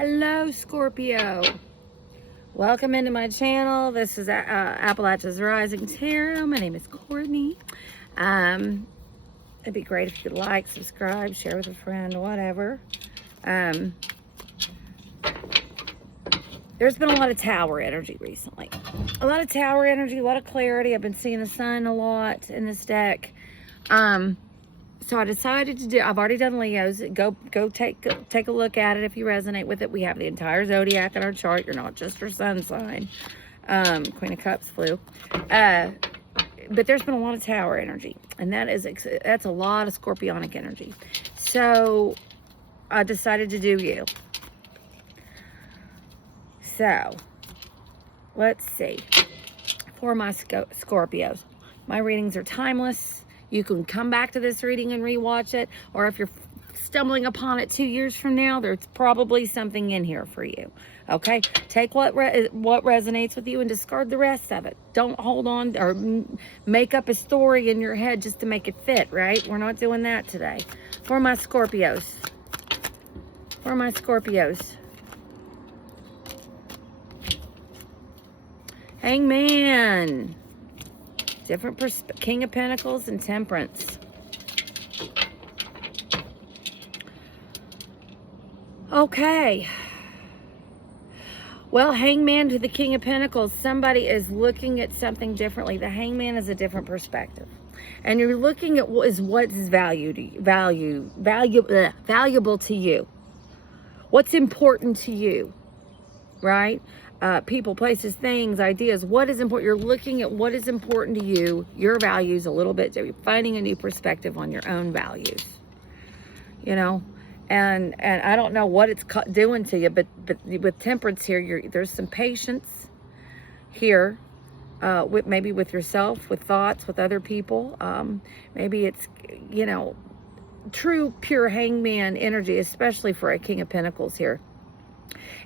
Hello, Scorpio. Welcome into my channel. This is Appalachia's Rising Tarot. My name is Courtney. It'd be great if you could like, subscribe, share with a friend, whatever. There's been a lot of tower energy recently. A lot of tower energy, a lot of clarity. I've been seeing the sun a lot in this deck. So I decided to do, I've already done Leo's. Go take a look at it if you resonate with it. We have the entire zodiac in our chart. You're not just your sun sign. Queen of Cups flew. But there's been a lot of tower energy, and that's a lot of scorpionic energy. So I decided to do you. So let's see. For my Scorpios, my readings are timeless. You can come back to this reading and rewatch it, or if you're stumbling upon it 2 years from now, there's probably something in here for you. Okay, take what resonates with you and discard the rest of it. Don't hold on or make up a story in your head just to make it fit, right? We're not doing that today. For my Scorpios. For my Scorpios. Hangman. Different King of Pentacles and Temperance. Okay. Well, Hangman to the King of Pentacles. Somebody is looking at something differently. The Hangman is a different perspective. And you're looking at what's valuable to you. What's important to you, right? People, places, things, ideas. What is important? You're looking at what is important to you, your values a little bit. You're finding a new perspective on your own values, you know. And I don't know what it's doing to you, but with Temperance here, there's some patience here, maybe with yourself, with thoughts, with other people. Maybe it's, you know, true, pure Hangman energy, especially for a King of Pentacles here.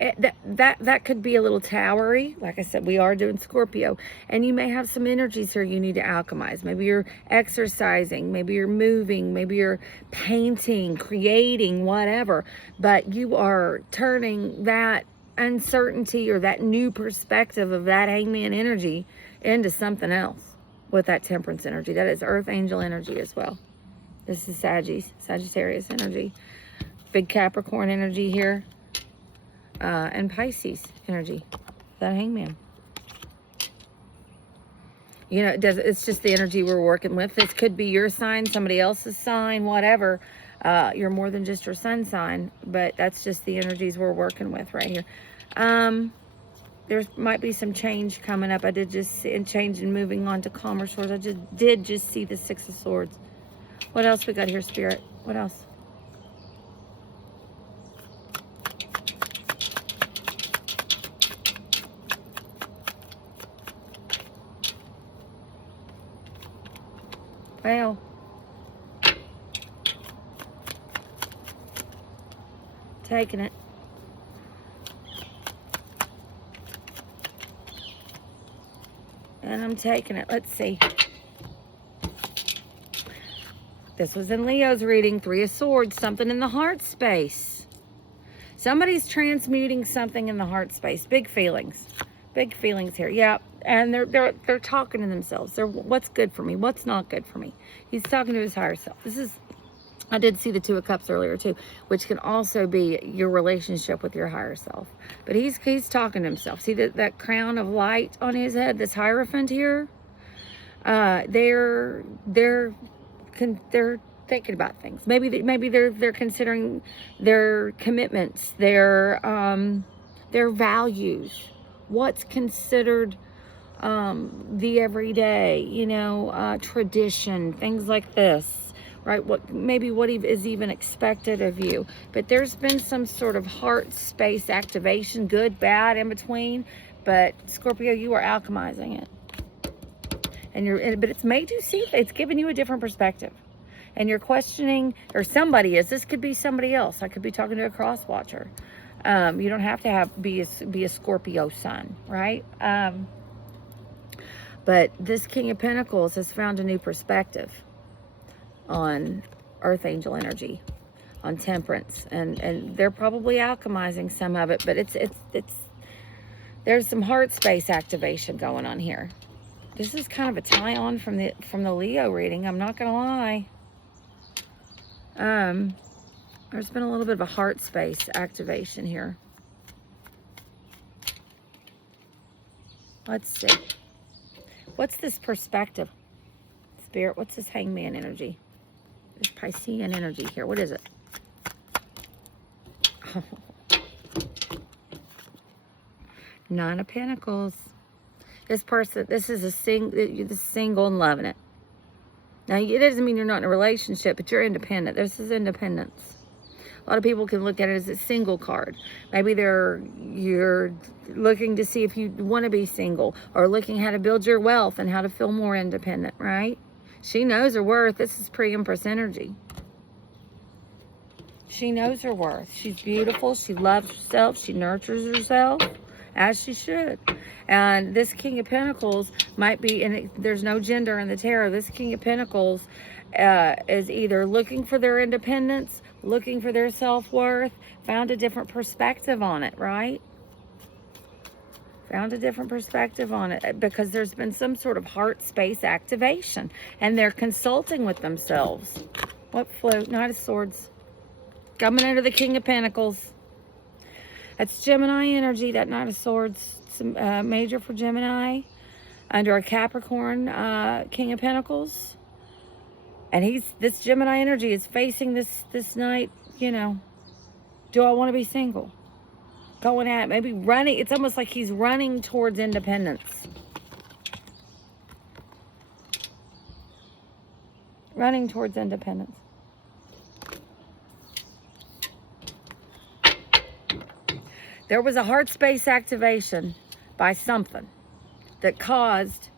That could be a little towery. Like I said, we are doing Scorpio, and you may have some energies here you need to alchemize. Maybe you're exercising, maybe you're moving, maybe you're painting, creating, whatever, but you are turning that uncertainty or that new perspective of that Hangman energy into something else with that Temperance energy. That is Earth Angel energy as well. This is Sagittarius energy. Big Capricorn energy here. And Pisces energy, that Hangman. You know, it's just the energy we're working with. This could be your sign, somebody else's sign, whatever. You're more than just your sun sign, but that's just the energies we're working with right here. There might be some change coming up. I did just see change and moving on to calmer swords. I did just see the Six of Swords. What else we got here, Spirit? What else? Well, taking it. And I'm taking it. Let's see. This was in Leo's reading. Three of Swords. Something in the heart space. Somebody's transmuting something in the heart space. Big feelings. Big feelings here. Yeah. And they're talking to themselves. What's good for me? What's not good for me? He's talking to his higher self. I did see the Two of Cups earlier too, which can also be your relationship with your higher self. But he's talking to himself. See that crown of light on his head, this Hierophant here? They're thinking about things. Maybe they're considering their commitments, their values, what's considered the everyday, you know, tradition, things like this, right? What is even expected of you. But there's been some sort of heart space activation, good, bad, in between. But Scorpio, you are alchemizing it, but it's made you see. It's given you a different perspective, and you're questioning, or somebody is. This could be somebody else. I could be talking to a cross watcher. You don't have to be a Scorpio sun, right? But this King of Pentacles has found a new perspective on Earth Angel energy. on Temperance, and they're probably alchemizing some of it, but it's there's some heart space activation going on here. This is kind of a tie-on from the Leo reading. I'm not gonna lie. There's been a little bit of a heart space activation here. Let's see. What's this perspective? Spirit, what's this Hangman energy? This Piscean energy here. What is it? Oh. Nine of Pentacles. This person, this is single and loving it. Now, it doesn't mean you're not in a relationship, but you're independent. This is independence. A lot of people can look at it as a single card. Maybe you're looking to see if you want to be single, or looking how to build your wealth and how to feel more independent, right? She knows her worth. This is pre-Empress energy. She knows her worth. She's beautiful. She loves herself. She nurtures herself, as she should. And this King of Pentacles might be, and there's no gender in the tarot, this King of Pentacles is either looking for their independence, looking for their self-worth, found a different perspective on it, right? Found a different perspective on it because there's been some sort of heart space activation, and they're consulting with themselves. What flew? Knight of Swords. Coming under the King of Pentacles. That's Gemini energy, that Knight of Swords. It's major for Gemini. Under a Capricorn King of Pentacles. And this Gemini energy is facing this night, you know. Do I want to be single? Going at it, maybe running. It's almost like he's running towards independence. Running towards independence. There was a heart space activation by something that caused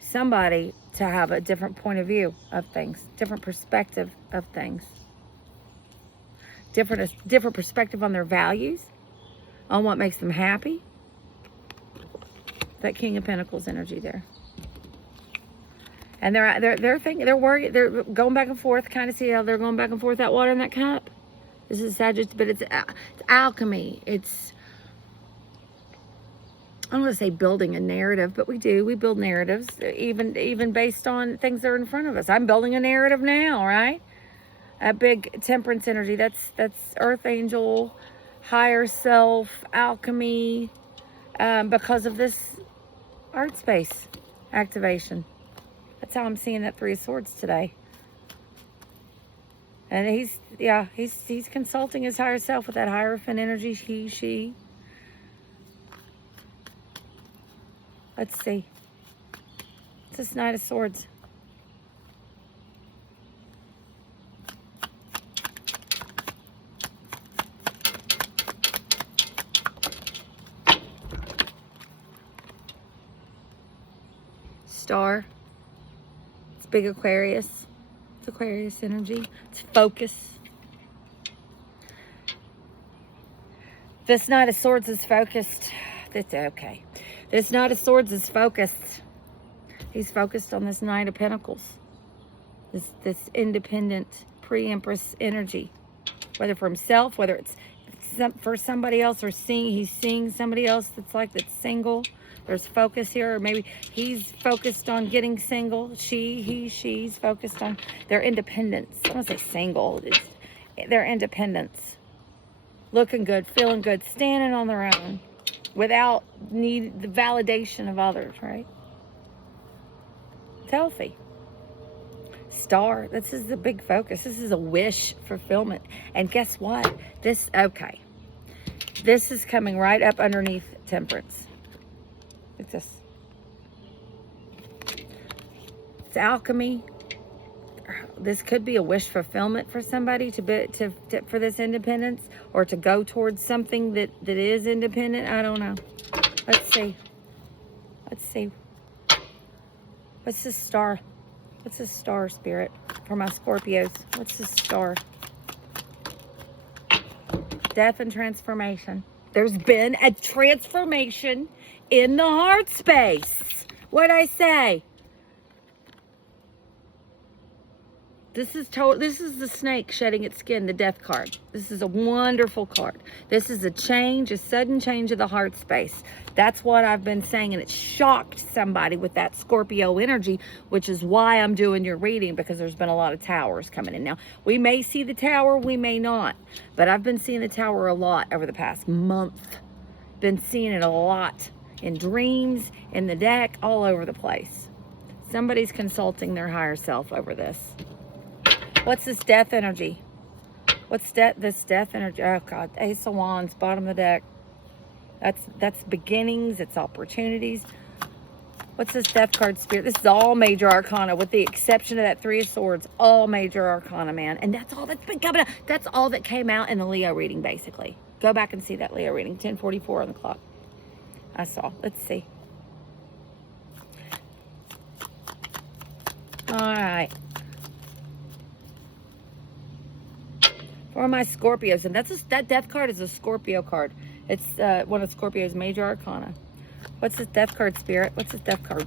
somebody to have a different point of view of things, different perspective of things, different perspective on their values, on what makes them happy. That King of Pentacles energy there. And they're thinking, they're worried, they're going back and forth, kind of see how they're going back and forth, that water in that cup. This is Sagittarius, but it's alchemy. It's, I don't want to say building a narrative, but we build narratives, even based on things that are in front of us. I'm building a narrative now, right? A big Temperance energy. That's Earth Angel, higher self, alchemy, because of this art space activation. That's how I'm seeing that Three of Swords today. And he's consulting his higher self with that Hierophant energy, he, she. Let's see. It's this Knight of Swords. Star. It's big Aquarius. It's Aquarius energy. It's focus. This Knight of Swords is focused. That's okay. This Knight of Swords is focused. He's focused on this Knight of Pentacles. This independent pre-Empress energy. Whether for himself, whether it's for somebody else, or he's seeing somebody else that's single. There's focus here, or maybe he's focused on getting single. She's focused on their independence. I don't want to say single. It's their independence. Looking good, feeling good, standing on their own without the validation of others, right? It's healthy. Star, this is the big focus. This is a wish fulfillment. And guess what? This is coming right up underneath Temperance. Look at this. It's alchemy. This could be a wish fulfillment for somebody for this independence, or to go towards something that is independent. I don't know. Let's see. What's this star? What's this star, Spirit, for my Scorpios? What's this star? Death and transformation. There's been a transformation in the heart space. What'd I say? This is the snake shedding its skin, the death card. This is a wonderful card. This is a change, a sudden change of the heart space. That's what I've been saying, and it shocked somebody with that Scorpio energy, which is why I'm doing your reading, because there's been a lot of towers coming in. Now, we may see the tower, we may not, but I've been seeing the tower a lot over the past month. Been seeing it a lot in dreams, in the deck, all over the place. Somebody's consulting their higher self over this. What's this death energy? What's this death energy? Oh, God. Ace of Wands, bottom of the deck. That's beginnings. It's opportunities. What's this death card, Spirit? This is all major arcana, with the exception of that Three of Swords. All major arcana, man. And that's all that's been coming out. That's all that came out in the Leo reading, basically. Go back and see that Leo reading. 10:44 on the clock. I saw. Let's see. All right. For my Scorpios, and that death card is a Scorpio card. It's one of Scorpio's major arcana. What's this death card, Spirit? What's this death card?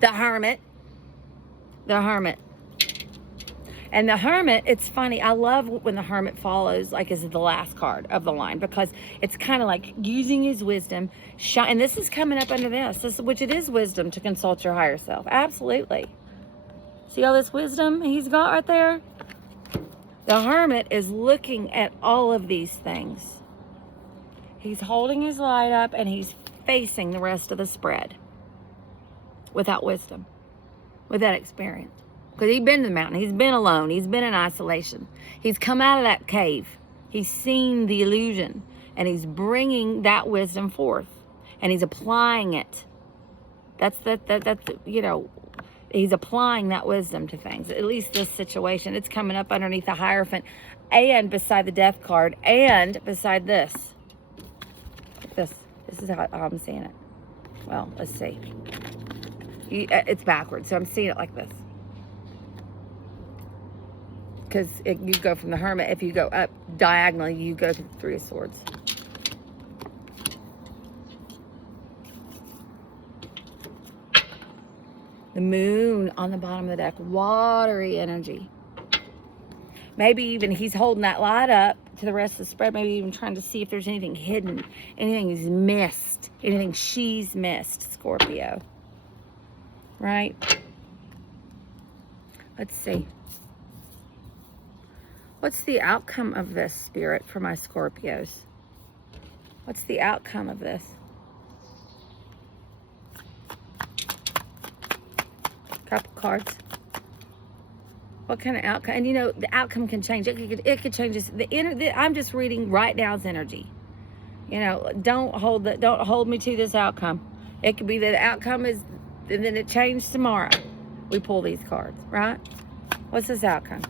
The Hermit. The Hermit. And the Hermit, it's funny. I love when the Hermit follows, like, is the last card of the line, because it's kind of like using his wisdom. And this is coming up under this, which it is wisdom to consult your higher self. Absolutely. See all this wisdom he's got right there? The Hermit is looking at all of these things. He's holding his light up and he's facing the rest of the spread without wisdom, without experience. Because he's been to the mountain. He's been alone. He's been in isolation. He's come out of that cave. He's seen the illusion. And he's bringing that wisdom forth. And he's applying it. That's you know, he's applying that wisdom to things. At least this situation. It's coming up underneath the Hierophant. And beside the Death card. And beside this. This is how I'm seeing it. Well, let's see. It's backwards. So I'm seeing it like this. Because you go from the Hermit, if you go up diagonally, you go to the Three of Swords. The Moon on the bottom of the deck, watery energy. Maybe even he's holding that light up to the rest of the spread, maybe even trying to see if there's anything hidden, anything he's missed, anything she's missed, Scorpio. Right? Let's see. What's the outcome of this, Spirit, for my Scorpios? What's the outcome of this? Couple cards. What kind of outcome? And you know, the outcome can change. It could change. I'm just reading right now's energy. You know, don't hold me to this outcome. It could be that the outcome is, and then it changed tomorrow. We pull these cards, right? What's this outcome?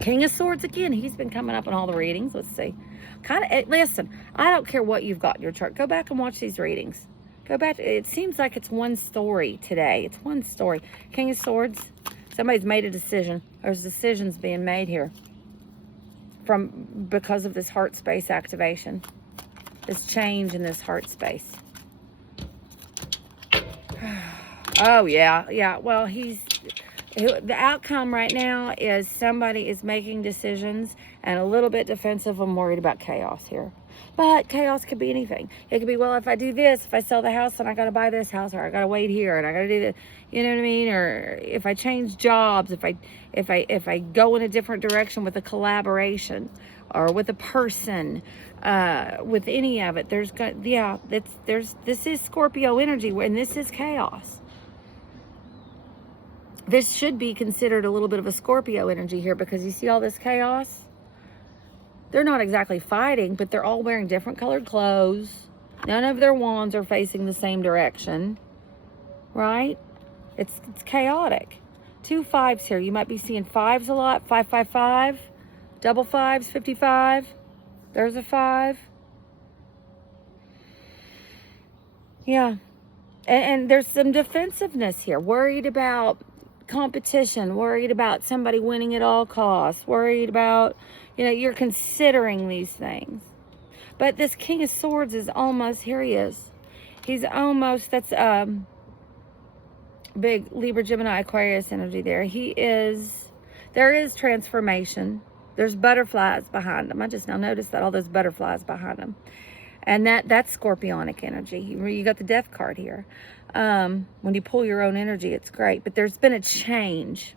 King of Swords again. He's been coming up in all the readings. Let's see. Listen, I don't care what you've got in your chart. Go back and watch these readings. Go back. It seems like it's one story today. It's one story. King of Swords. Somebody's made a decision. There's decisions being made here because of this heart space activation. This change in this heart space. Oh, yeah. Yeah. Well, the outcome right now is somebody is making decisions and a little bit defensive. I'm worried about chaos here. But chaos could be anything. It could be, well, if I do this, if I sell the house, then I got to buy this house, or I got to wait here, and I got to do this. You know what I mean? Or if I change jobs, if I go in a different direction with a collaboration or with a person, with any of it, this is Scorpio energy, and this is chaos. This should be considered a little bit of a Scorpio energy here, because you see all this chaos? They're not exactly fighting, but they're all wearing different colored clothes. None of their wands are facing the same direction, right? It's chaotic. 2 5s here. You might be seeing 5s a lot. 5 5 5. Double 5s, 55. There's a 5. Yeah. And there's some defensiveness here. Worried about competition, worried about somebody winning at all costs, worried about, you're considering these things. But this King of Swords is almost, here he is. He's almost, that's big Libra, Gemini, Aquarius energy there. There is transformation. There's butterflies behind him. I just now noticed that, all those butterflies behind him. And that's Scorpionic energy. You got the Death card here. When you pull your own energy, it's great. But there's been a change.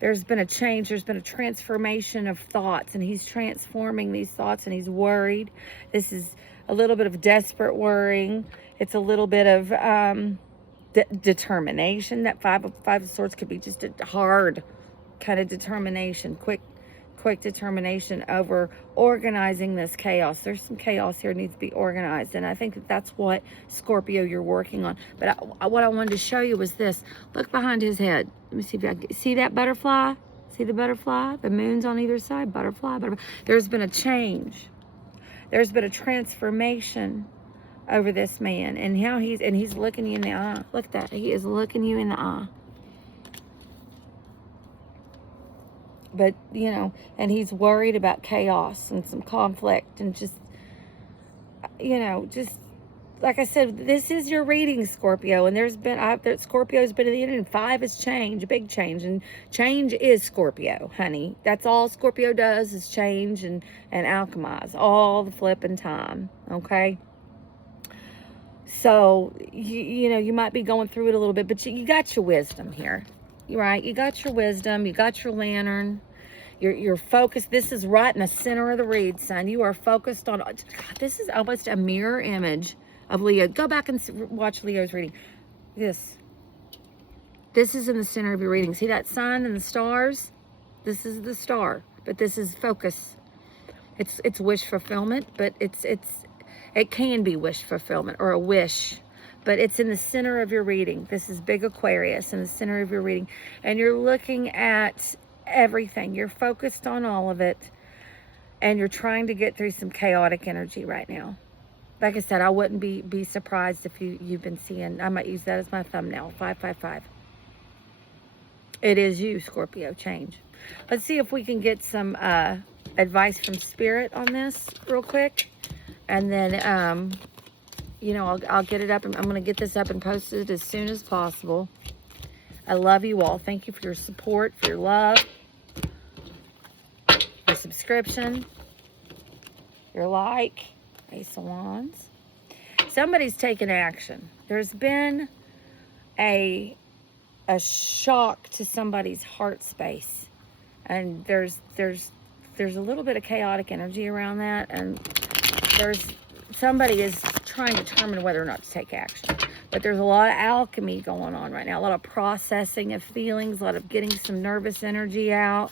There's been a change. There's been a transformation of thoughts. And he's transforming these thoughts, and he's worried. This is a little bit of desperate worrying. It's a little bit of determination. That five of Swords could be just a hard kind of determination, quick determination over organizing this chaos. There's some chaos here that needs to be organized, and I think that's what, Scorpio, you're working on. But what I wanted to show you was this. Look behind his head. Let me see if I can see that butterfly. See the butterfly? The moon's on either side. Butterfly. There's been a change. There's been a transformation over this man, and how he's looking you in the eye. Look at that. He is looking you in the eye. But, you know, and he's worried about chaos and some conflict and just, you know, just, like I said, this is your reading, Scorpio. And Scorpio's been in the end, and 5 is change, big change. And change is Scorpio, honey. That's all Scorpio does, is change and alchemize all the flipping time, okay? So, you know, you might be going through it a little bit, but you got your wisdom here. Right, you got your wisdom, you got your lantern, you're focused. This is right in the center of the read, son. You are focused on, God, this is almost a mirror image of Leo. Go back and watch Leo's reading. This is in the center of your reading. See that sun and the stars? This is the star, but this is focus. It's wish fulfillment, but it can be wish fulfillment or a wish. But it's in the center of your reading. This is big Aquarius in the center of your reading. And you're looking at everything. You're focused on all of it. And you're trying to get through some chaotic energy right now. Like I said, I wouldn't be surprised if you've been seeing, I might use that as my thumbnail, 555. It is you, Scorpio, change. Let's see if we can get some advice from Spirit on this real quick. And then, you know, I'll get it up, and I'm going to get this up and posted as soon as possible. I love you all. Thank you for your support, for your love, your subscription, your like. Ace of Wands. Somebody's taken action. There's been a shock to somebody's heart space, and there's a little bit of chaotic energy around that, and somebody is trying to determine whether or not to take action. But there's a lot of alchemy going on right now, a lot of processing of feelings, a lot of getting some nervous energy out,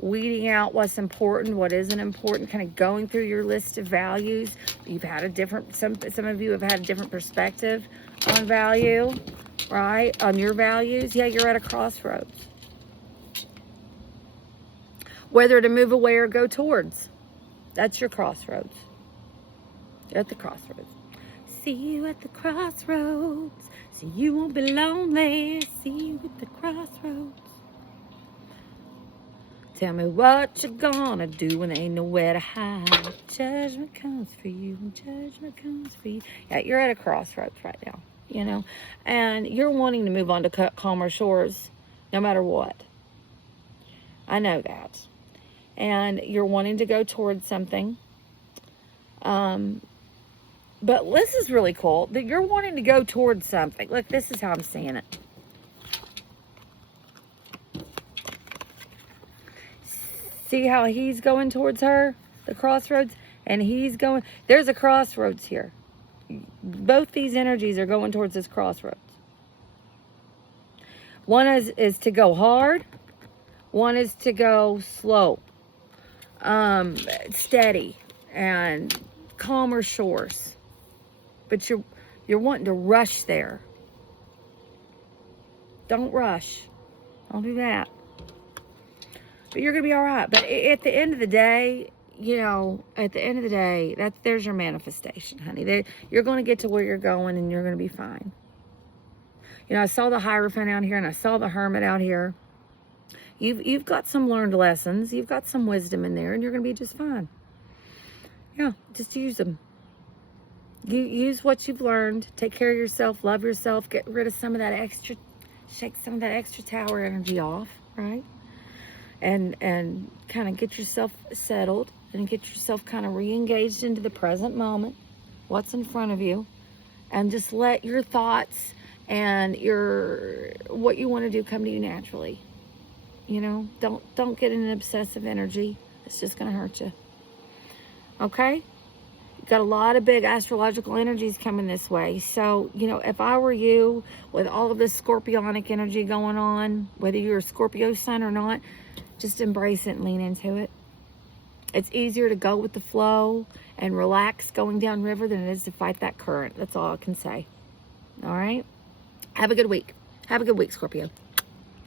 weeding out what's important, what isn't important, kind of going through your list of values. You've had a different, some of you have had a different perspective on value, right? On your values. Yeah, you're at a crossroads. Whether to move away or go towards. That's your crossroads. You're at the crossroads. See you at the crossroads. So you won't be lonely. See you at the crossroads. Tell me what you're gonna do when there ain't nowhere to hide. Judgment comes for you. Judgment comes for you. Yeah, you're at a crossroads right now, you know. And you're wanting to move on to calmer shores no matter what. I know that. And you're wanting to go towards something. But this is really cool. That you're wanting to go towards something. Look, this is how I'm seeing it. See how he's going towards her? The crossroads? And he's going... There's a crossroads here. Both these energies are going towards this crossroads. One is to go hard. One is to go slow. Steady. And calmer shores. But you're wanting to rush there. Don't rush. Don't do that. But you're going to be all right. But at the end of the day, you know, at the end of the day, there's your manifestation, honey. You're going to get to where you're going, and you're going to be fine. You know, I saw the Hierophant out here, and I saw the Hermit out here. You've got some learned lessons. You've got some wisdom in there, and you're going to be just fine. Yeah, just use them. You use what you've learned. Take care of yourself. Love yourself. Get rid of some of that extra, shake some of that extra tower energy off, right? And kind of get yourself settled and get yourself kind of re-engaged into the present moment, what's in front of you, and just let your thoughts and what you want to do come to you naturally. You know, don't get in an obsessive energy. It's just going to hurt you. Okay? You've got a lot of big astrological energies coming this way. So, you know, if I were you, with all of this scorpionic energy going on, whether you're a Scorpio sun or not, just embrace it and lean into it. It's easier to go with the flow and relax going downriver than it is to fight that current. That's all I can say. All right? Have a good week. Have a good week, Scorpio.